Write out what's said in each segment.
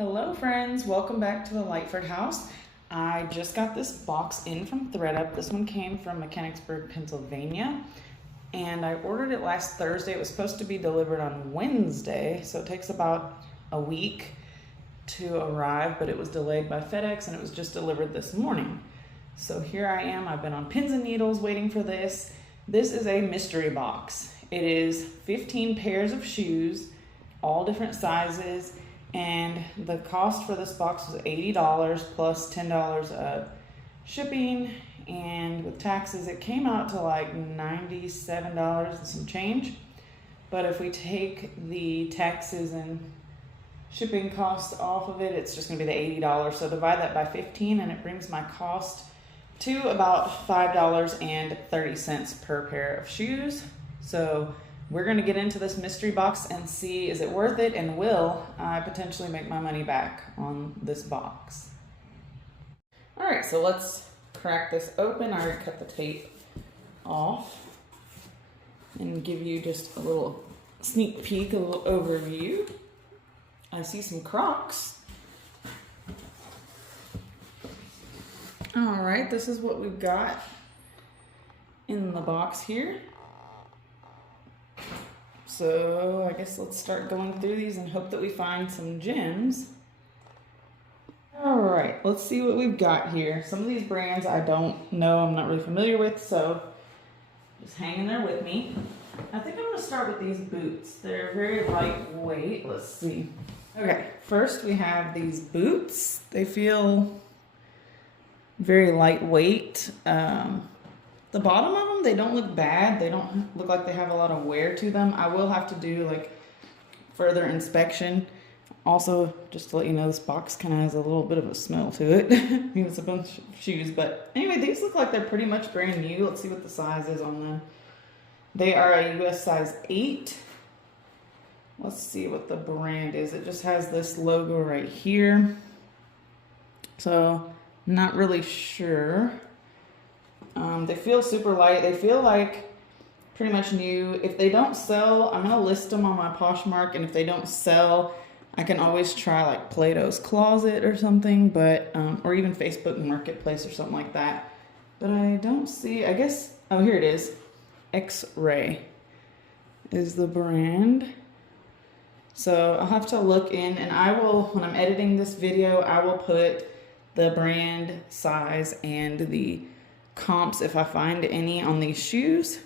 Hello friends, welcome back to the Lightford house. I just got this box in from ThredUP. This one came from Mechanicsburg, Pennsylvania, and I ordered it last Thursday. It was supposed to be delivered on Wednesday, so it takes about a week to arrive, but it was delayed by FedEx and it was just delivered this morning. So here I am. I've been on pins and needles waiting for this. This is a mystery box. It is 15 pairs of shoes, all different sizes, and the cost for this box was $80 plus $10 of shipping, and with taxes it came out to like $97 and some change. But if we take the taxes and shipping cost off of it, it's just gonna be the $80. So divide that by 15 and it brings my cost to about $5.30 per pair of shoes. So we're gonna get into this mystery box and see, is it worth it, and will I potentially make my money back on this box? All right, so let's crack this open. I already cut the tape off and give you just a little sneak peek, a little overview. I see some Crocs. All right, this is what we've got in the box here. So I guess let's start going through these and hope that we find some gems. All right, let's see what we've got here. Some of these brands I don't know, I'm not really familiar with, so just hang in there with me. I think I'm gonna start with these boots. They're very lightweight. Let's see. Okay, first we have these boots. They feel very lightweight. The bottom of them, they don't look bad. They don't look like they have a lot of wear to them. I will have to do like further inspection. Also, just to let you know, this box kind of has a little bit of a smell to it. It's a bunch of shoes, but anyway, these look like they're pretty much brand new. Let's see what the size is on them. They are a US size 8. Let's see what the brand is. It just has this logo right here. So, not really sure. They feel super light. They feel like pretty much new. If they don't sell, I'm gonna list them on my Poshmark, and if they don't sell, I can always try like Plato's Closet or something, but or even Facebook Marketplace or something like that. But I don't see, I guess, oh, here it is. X-Ray is the brand. So I'll have to look in, and I will, when I'm editing this video, I will put the brand, size, and the comps if I find any on these shoes.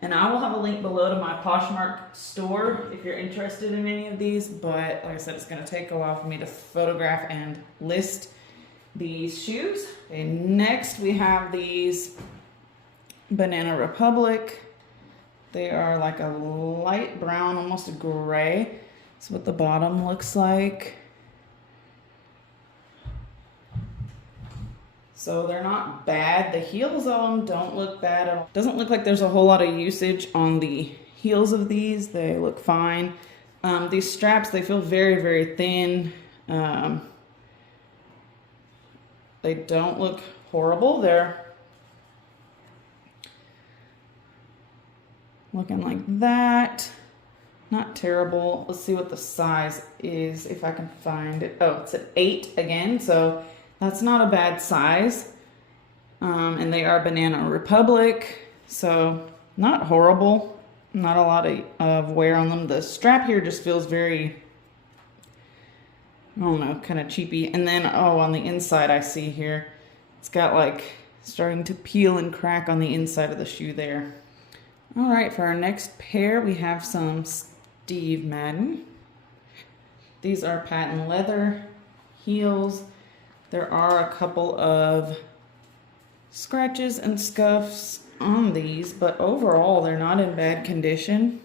And I will have a link below to my Poshmark store if you're interested in any of these, but like I said, it's gonna take a while for me to photograph and list these shoes. Okay, next we have these Banana Republic. They are like a light brown, almost a gray. That's what the bottom looks like. So they're not bad. The heels of them don't look bad at all. Doesn't look like there's a whole lot of usage on the heels of these. They look fine. These straps, they feel very, very thin. They don't look horrible. They're looking like that. Not terrible. Let's see what the size is, if I can find it. Oh, it's an 8 again, so that's not a bad size. And they are Banana Republic, so not horrible. Not a lot of wear on them. The strap here just feels very, I don't know, kind of cheapy. And then, oh, on the inside I see here, it's got like starting to peel and crack on the inside of the shoe there. All right, for our next pair, we have some Steve Madden. These are patent leather heels. There are a couple of scratches and scuffs on these, but overall they're not in bad condition.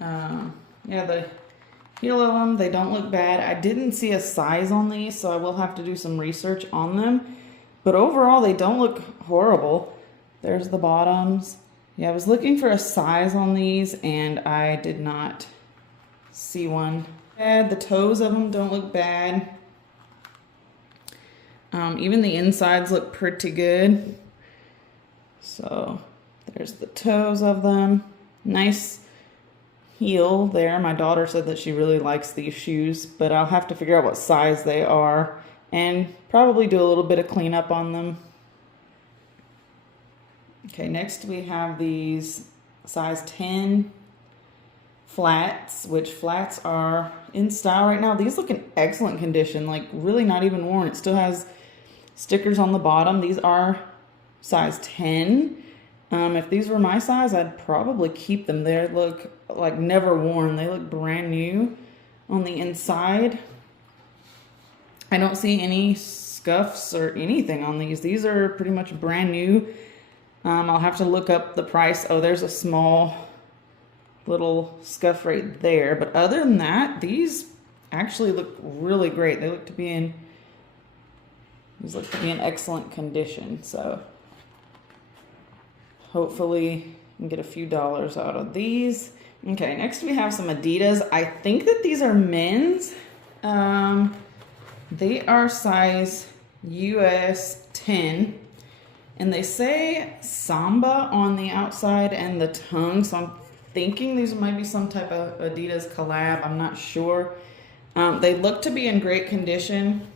Yeah, the heel of them, they don't look bad. I didn't see a size on these, so I will have to do some research on them. But overall, they don't look horrible. There's the bottoms. Yeah, I was looking for a size on these, and I did not see one. The toes of them don't look bad. Even the insides look pretty good. So there's the toes of them. Nice heel there. My daughter said that she really likes these shoes, but I'll have to figure out what size they are and probably do a little bit of cleanup on them. Okay, next we have these size 10 flats, which flats are in style right now. These look in excellent condition, like really not even worn. It still has stickers on the bottom. These are size 10. If these were my size, I'd probably keep them. They look like never worn. They look brand new on the inside. I don't see any scuffs or anything on these. These are pretty much brand new. I'll have to look up the price. Oh, there's a small little scuff right there. But other than that, these actually look really great. These look to be in excellent condition. So hopefully you can get a few dollars out of these. Okay, next we have some Adidas. I think that these are men's. They are size US 10. And they say Samba on the outside and the tongue. So I'm thinking these might be some type of Adidas collab. I'm not sure. They look to be in great condition.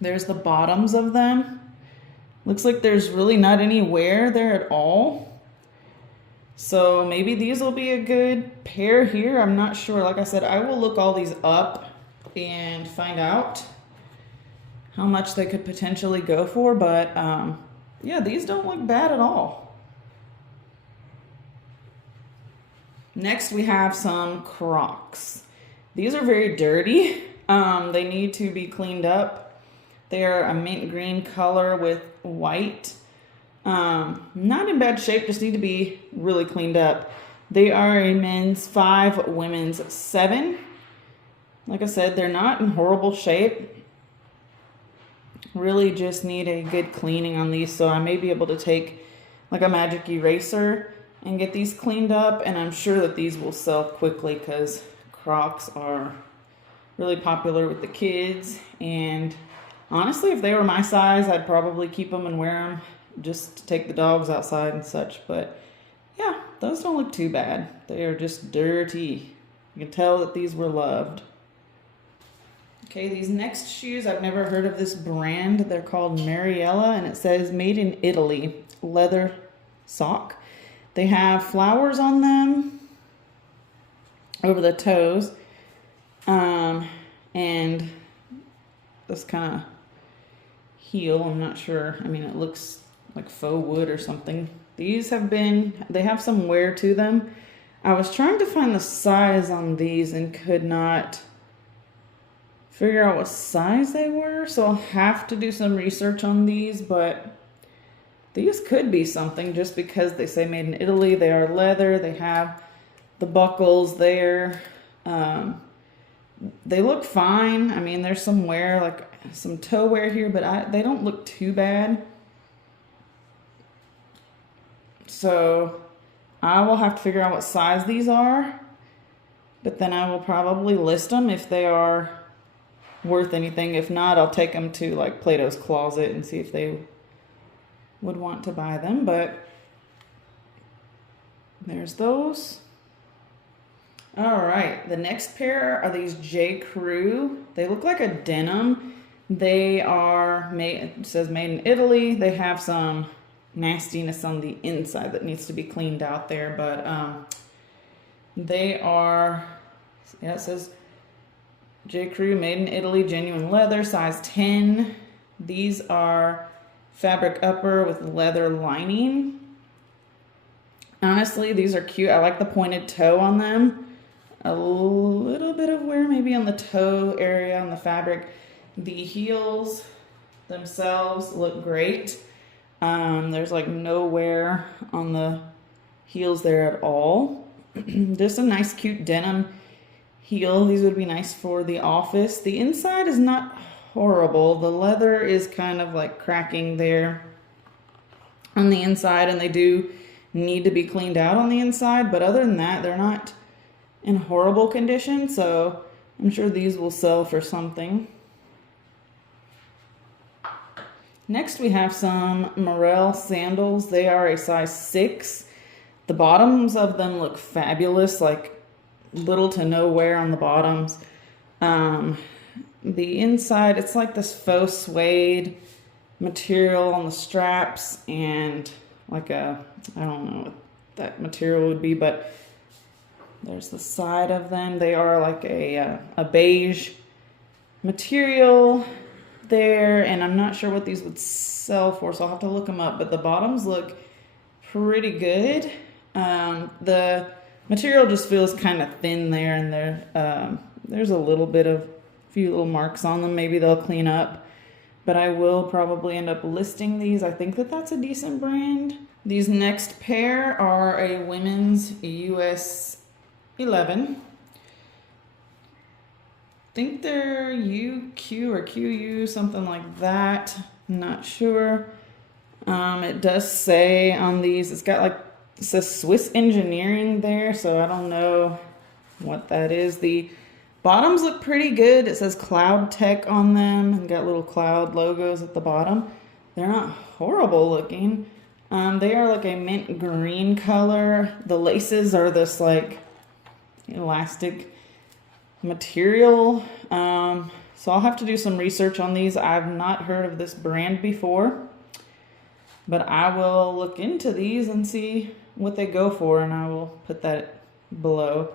There's the bottoms of them. Looks like there's really not any wear there at all. So maybe these will be a good pair here. I'm not sure. Like I said, I will look all these up and find out how much they could potentially go for. But yeah, these don't look bad at all. Next, we have some Crocs. These are very dirty. They need to be cleaned up. They are a mint green color with white. Not in bad shape, just need to be really cleaned up. They are a men's 5, women's 7. Like I said, they're not in horrible shape. Really just need a good cleaning on these. So I may be able to take like a magic eraser and get these cleaned up. And I'm sure that these will sell quickly because Crocs are really popular with the kids. And honestly, if they were my size, I'd probably keep them and wear them just to take the dogs outside and such. But yeah, those don't look too bad. They are just dirty. You can tell that these were loved. Okay, these next shoes, I've never heard of this brand. They're called Mariella, and it says made in Italy, leather sock. They have flowers on them over the toes. And this kind of heel, I'm not sure. I mean, it looks like faux wood or something. These they have some wear to them. I was trying to find the size on these and could not figure out what size they were. So I'll have to do some research on these, but these could be something just because they say made in Italy. They are leather. They have the buckles there. They look fine. I mean, there's some wear, like some toe wear here, but they don't look too bad. So I will have to figure out what size these are, but then I will probably list them if they are worth anything. If not, I'll take them to like Plato's Closet and see if they would want to buy them. But there's those. All right, the next pair are these J. Crew. They look like a denim. They are made, it says made in Italy. They have some nastiness on the inside that needs to be cleaned out there, but they are, yeah, it says J. Crew made in Italy, genuine leather, size 10. These are fabric upper with leather lining. Honestly, these are cute. I like the pointed toe on them. A little bit of wear maybe on the toe area on the fabric. The heels themselves look great. There's like no wear on the heels there at all. Just a nice cute denim heel. These would be nice for the office. The inside is not horrible. The leather is kind of like cracking there on the inside, and they do need to be cleaned out on the inside, but other than that, they're not in horrible condition, so I'm sure these will sell for something. Next, we have some Morel sandals. They are a size 6. The bottoms of them look fabulous, like little to no wear on the bottoms. The inside, it's like this faux suede material on the straps and like a, I don't know what that material would be, but there's the side of them. They are like a beige material there, and I'm not sure what these would sell for, so I'll have to look them up, but the bottoms look pretty good. The material just feels kind of thin there, and there's a little bit of few little marks on them. Maybe they'll clean up, but I will probably end up listing these. I think that that's a decent brand. These next pair are a women's US 11. I think they're UQ or QU, something like that. I'm not sure. It does say on these, it's got like, it says Swiss engineering there, so I don't know what that is. The bottoms look pretty good. It says Cloud Tech on them and got little cloud logos at the bottom. They're not horrible looking. They are like a mint green color. The laces are this like elastic material. So I'll have to do some research on these. I've not heard of this brand before, but I will look into these and see what they go for, and I will put that below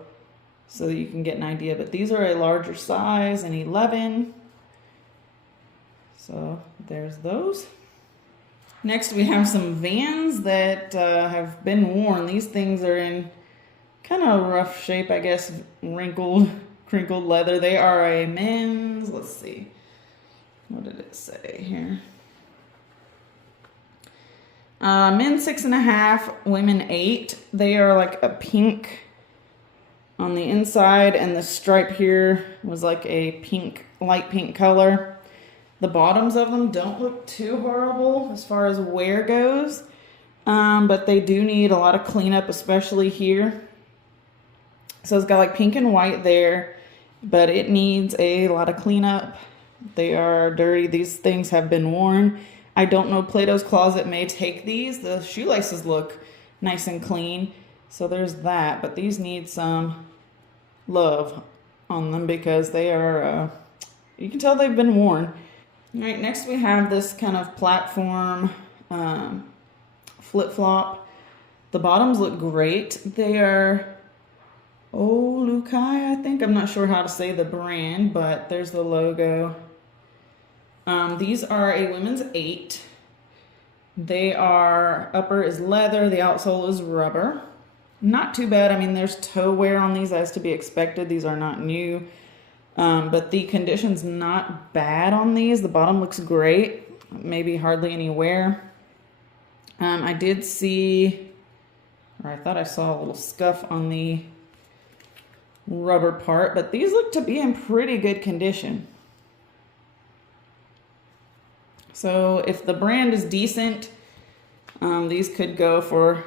so that you can get an idea. But these are a larger size, an 11. So there's those. Next we have some Vans that have been worn. These things are in kind of rough shape, I guess, wrinkled, crinkled leather. They are a men's, let's see, what did it say here? Men 6.5, women 8. They are like a pink on the inside, and the stripe here was like a pink, light pink color. The bottoms of them don't look too horrible as far as wear goes, but they do need a lot of cleanup, especially here. So it's got like pink and white there, but it needs a lot of cleanup. They are dirty. These things have been worn. I don't know, Plato's Closet may take these. The shoelaces look nice and clean, so there's that. But these need some love on them because they are, you can tell they've been worn. All right, next we have this kind of platform flip-flop. The bottoms look great. They are Olukai, I think. I'm not sure how to say the brand, but there's the logo. These are a women's 8. They are, upper is leather, the outsole is rubber. Not too bad. I mean, there's toe wear on these as to be expected. These are not new. But the condition's not bad on these. The bottom looks great. Maybe hardly any wear. I did see, or I thought I saw a little scuff on the rubber part, but these look to be in pretty good condition. So if the brand is decent, these could go for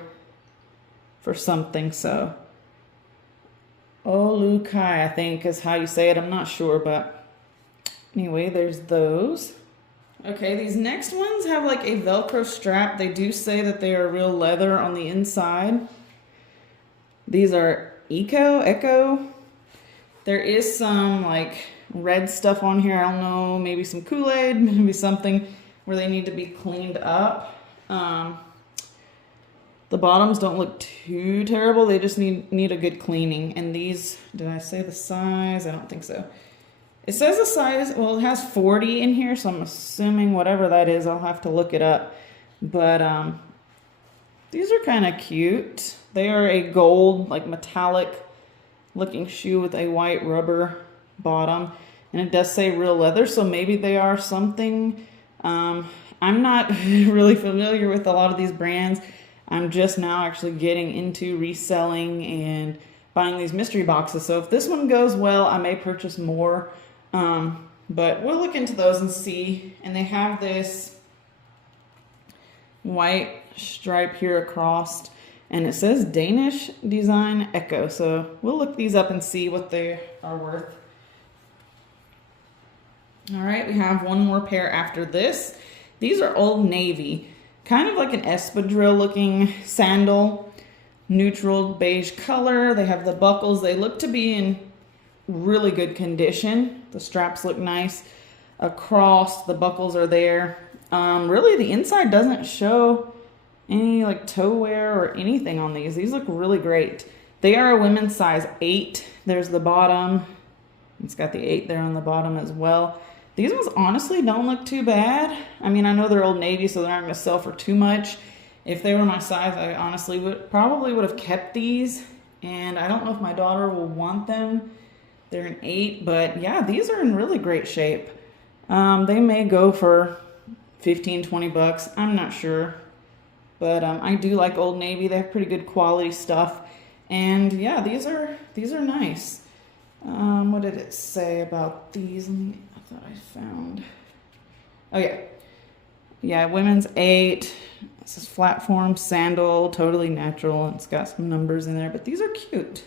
something. So Olukai, I think is how you say it. I'm not sure, but anyway, there's those. Okay, these next ones have like a Velcro strap. They do say that they are real leather on the inside. These are Echo. There is some like red stuff on here. I don't know, maybe some Kool-Aid, maybe something where they need to be cleaned up. The bottoms don't look too terrible. They just need a good cleaning. And these, did I say the size? I don't think so. It says the size, well, it has 40 in here, so I'm assuming whatever that is, I'll have to look it up. But these are kind of cute. They are a gold, like metallic looking shoe with a white rubber bottom. And it does say real leather, so maybe they are something. I'm not really familiar with a lot of these brands. I'm just now actually getting into reselling and buying these mystery boxes. So if this one goes well, I may purchase more. But we'll look into those and see. And they have this white stripe here across, and it says Danish Design Echo. So we'll look these up and see what they are worth. All right, we have one more pair after this. These are Old Navy, kind of like an espadrille looking sandal. neutral beige color. They have the buckles. They look to be in really good condition. The straps look nice across. The buckles are there. Really, the inside doesn't show any like toe wear or anything on these. These look really great. They are a women's size 8. There's the bottom. It's got the 8 there on the bottom as well. These ones honestly don't look too bad. I mean, I know they're Old Navy, so they're not going to sell for too much. If they were my size, I honestly probably would have kept these. And I don't know if my daughter will want them. They're an 8, but yeah, these are in really great shape. They may go for 15, 20 bucks. I'm not sure. But I do like Old Navy. They have pretty good quality stuff. And yeah, these are nice. What did it say about these? I thought I found. Oh yeah. Yeah, women's 8. This is flat form sandal, totally natural. It's got some numbers in there, but these are cute.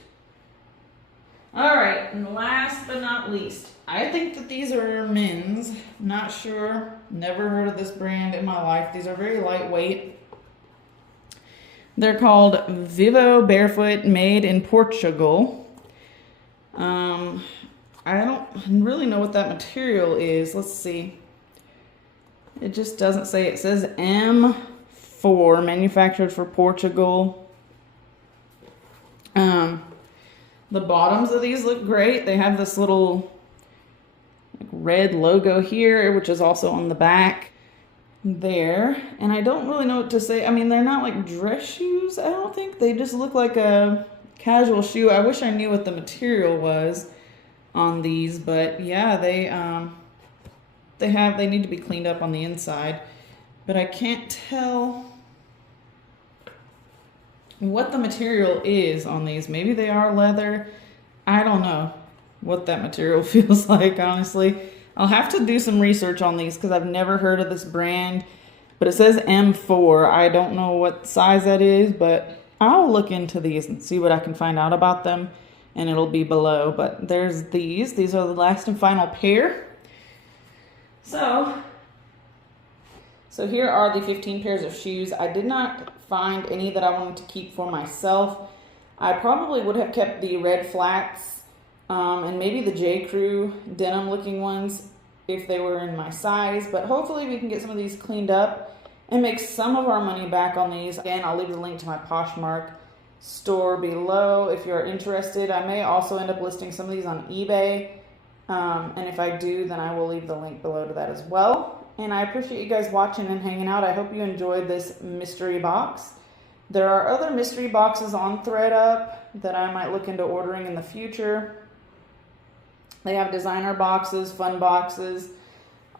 All right, and last but not least, I think that these are men's. Not sure. Never heard of this brand in my life. These are very lightweight. They're called Vivo Barefoot, made in Portugal. I don't really know what that material is. Let's see. It just doesn't say. It says M4, manufactured for Portugal. The bottoms of these look great. They have this little like red logo here, which is also on the back there. And I don't really know what to say. I mean, they're not like dress shoes, I don't think. They just look like a casual shoe. I wish I knew what the material was on these, but yeah, they need to be cleaned up on the inside, but I can't tell what the material is on these. Maybe they are leather. I don't know what that material feels like, honestly. I'll have to do some research on these because I've never heard of this brand, but it says M4. I don't know what size that is, but I'll look into these and see what I can find out about them, and it'll be below. But there's these. These are the last and final pair. So here are the 15 pairs of shoes. I did not find any that I wanted to keep for myself. I probably would have kept the red flats and maybe the J. Crew denim looking ones if they were in my size, but hopefully we can get some of these cleaned up and make some of our money back on these. Again, I'll leave the link to my Poshmark store below if you're interested. I may also end up listing some of these on eBay. And if I do, then I will leave the link below to that as well. And I appreciate you guys watching and hanging out. I hope you enjoyed this mystery box. There are other mystery boxes on ThredUP that I might look into ordering in the future. They have designer boxes, fun boxes,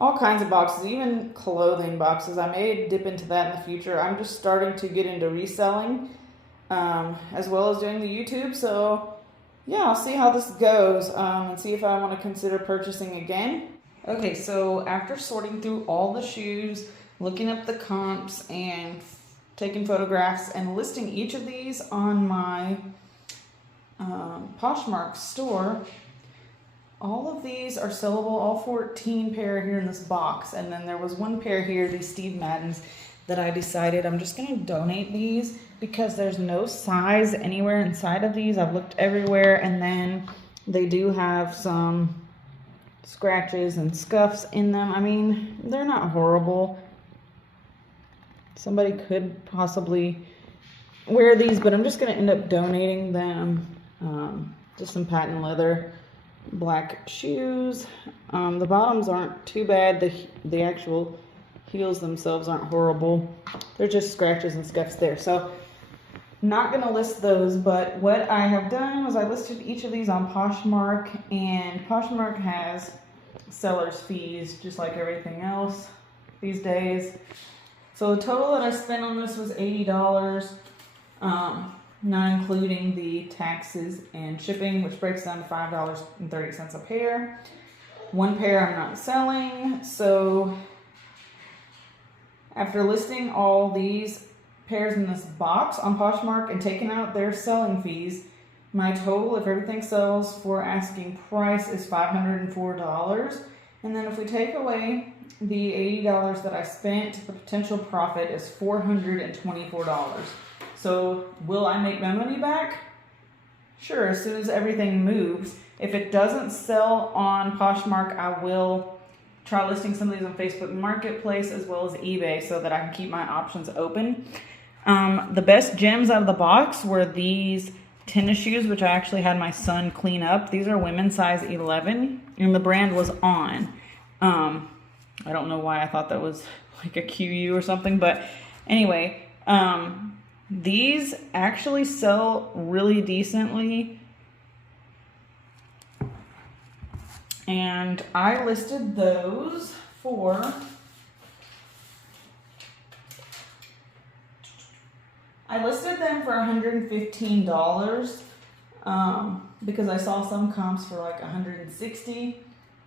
all kinds of boxes, even clothing boxes. I may dip into that in the future. I'm just starting to get into reselling as well as doing the YouTube. So yeah, I'll see how this goes and see if I want to consider purchasing again. Okay, so after sorting through all the shoes, looking up the comps and taking photographs and listing each of these on my Poshmark store, all of these are sellable, all 14 pair here in this box. And then there was one pair here, these Steve Maddens, that I decided I'm just going to donate these because there's no size anywhere inside of these. I've looked everywhere, and then they do have some scratches and scuffs in them. I mean, they're not horrible. Somebody could possibly wear these, but I'm just going to end up donating them. Just some patent leather black shoes. The bottoms aren't too bad. The actual heels themselves aren't horrible. They're just scratches and scuffs there. So not going to list those, but what I have done was I listed each of these on Poshmark, and Poshmark has seller's fees just like everything else these days. So the total that I spent on this was $80, not including the taxes and shipping, which breaks down to $5.30 a pair. One pair I'm not selling. So after listing all these pairs in this box on Poshmark and taking out their selling fees, my total, if everything sells for asking price, is $504. And then if we take away the $80 that I spent, the potential profit is $424. So will I make my money back? Sure, as soon as everything moves. If it doesn't sell on Poshmark, I will try listing some of these on Facebook Marketplace as well as eBay so that I can keep my options open. The best gems out of the box were these tennis shoes, which I actually had my son clean up. These are women's size 11, and the brand was On. I don't know why I thought that was like a QU or something, but anyway, these actually sell really decently. And I listed those for $115 because I saw some comps for like $160,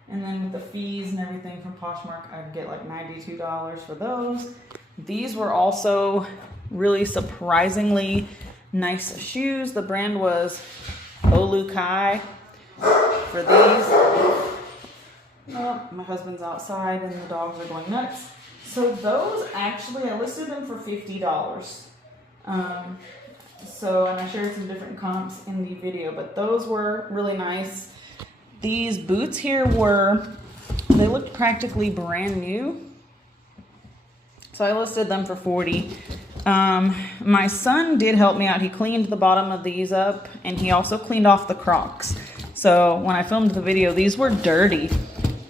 and then with the fees and everything from Poshmark, I'd get like $92 for those. These were also really surprisingly nice shoes. The brand was Olukai for these. Oh, my husband's outside and the dogs are going nuts. So those actually, I listed them for $50. And I shared some different comps in the video, but those were really nice. These boots here they looked practically brand new. So I listed them for $40. My son did help me out. He cleaned the bottom of these up, and he also cleaned off the Crocs. So when I filmed the video, these were dirty.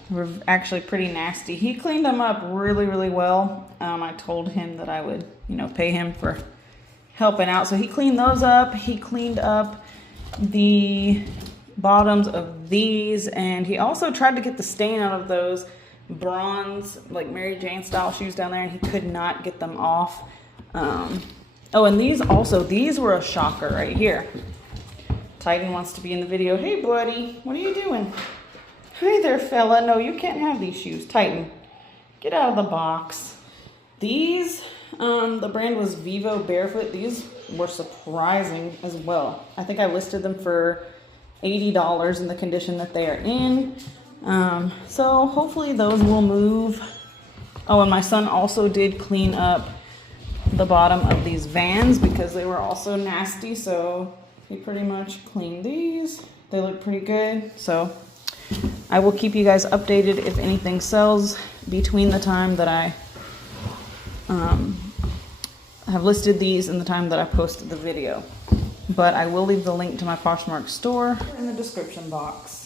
Were actually pretty nasty. He cleaned them up really, really well. I told him that I would, pay him for helping out. So he cleaned those up. He cleaned up the bottoms of these, and he also tried to get the stain out of those bronze, like Mary Jane style shoes down there, and he could not get them off. And these were a shocker right here. Titan wants to be in the video. Hey, buddy, what are you doing? Hi there, fella. No, you can't have these shoes. Titan, get out of the box. These, the brand was Vivo Barefoot. These were surprising as well. I think I listed them for $80 in the condition that they are in. So hopefully those will move. Oh, and my son also did clean up the bottom of these Vans because they were also nasty. So he pretty much cleaned these. They look pretty good. So I will keep you guys updated if anything sells between the time that I have listed these and the time that I posted the video. But I will leave the link to my Poshmark store in the description box.